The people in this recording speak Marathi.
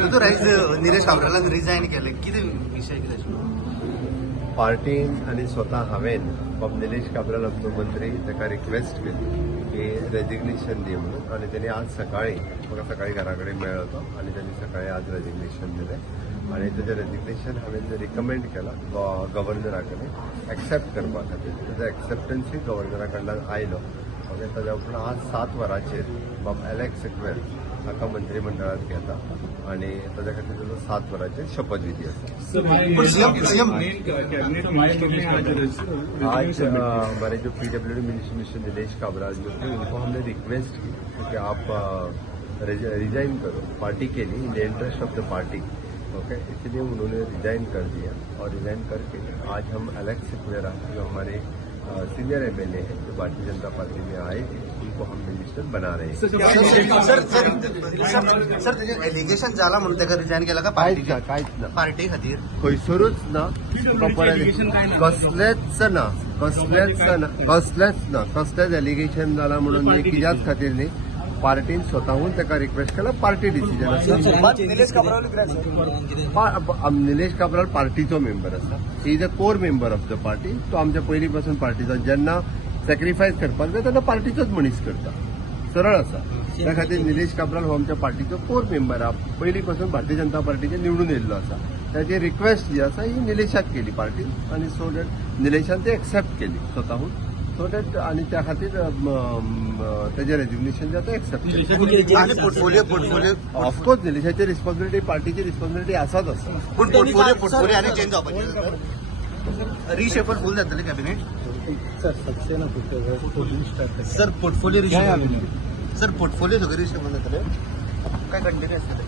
तो रायज निलेश काब्रालान रिजायन केले कितें विशय कितें पार्टीन आनी स्वता हांवें बाब निलेश काब्राल आमचो मंत्री ताका रिक्वेस्ट केली की रेजिग्नेशन दी म्हणून आनी त्यांनी आज सकाळी म्हाका सकाळी घरा कडेन मेळ्ळो तो आनी त्यांनी सकाळी आज रेजिग्नेशन दिलें आनी तेजें रेजिग्नेशन हांवें रिकमेंड केलां गव्हर्नरा कडेन एक्सेप्ट करपा खातीर तेजो एक्सेप्टन्सूय गव्हर्नरा कडल्यान आयलो ओके ताज्या उपरांत आज 7 वरांचेर बाब एलेक्स सिक्वेर हाका मंत्रिमंडळांत घेता आनी ताज्या खातीर तेजो 7 वरांचेर शपथविधी आसा। आज हमारे जो PWD मिनिस्टर निलेश काब्राल जो थे उनको हमने रिक्वेस्ट की कि आप रिजाइन करो पार्टी के लिए in the interest of the party okay इसलिए उन्होंने रिजाइन कर दिया और रिजाइन करके आज हम एलेक्स सिक्वेरा जो हमारे सीनियर MLA हैं जो भारतीय जनता पार्टी में आए थे उनको हम मिनिस्टर बना रहे हैं। सर एलिगेशन झाला म्हणून ताका रिजायन केला का कांयच ना पार्टी खातीर खंयसरूच ना कसलेच एलिगेशन जाला म्हणून न्ही कित्याच खातीर न्ही पार्टीन स्वताहून ताका रिक्वेस्ट केला पार्टी डिसिजन आसा। निलेश काब्राल पार्टीचो मेंबर आसा he is a core member of the party तो आमच्या पयलीं पासून पार्टीचो जेन्ना सॅक्रिफायस करपाक जाय तेन्ना पार्टीचोच मनीस करता सरळ आसा त्या खातीर निलेश काब्राल हो आमच्या पार्टीचो कोर मेंबर आहा पयलीं पासून भारतीय जनता पार्टीचे निवडून येयल्लो आसा त्याची रिक्वेस्ट जी आसा ही निलेशाक केली पार्टी आनी सो दॅट निलेशान ती एक्सेप्ट केली स्वताहून सो दॅट आनी त्या खातीर तेजें रेजिग्नेशन जे आसा एक्सेप्ट केलें। पोर्टफोलियो ऑफकोर्स निलेशाची रिस्पॉन्सिबिलिटी पार्टीची रिस्पॉन्सिबिलिटी आसाच आसा पूण पोर्टफोलियो आनी चेंज जावपाचें रिशेपल फूल जातलें cabinet sir portfolio reshuffle sir portfolio सगळे रिशेपल जातले काय कंटिन्यू आसतले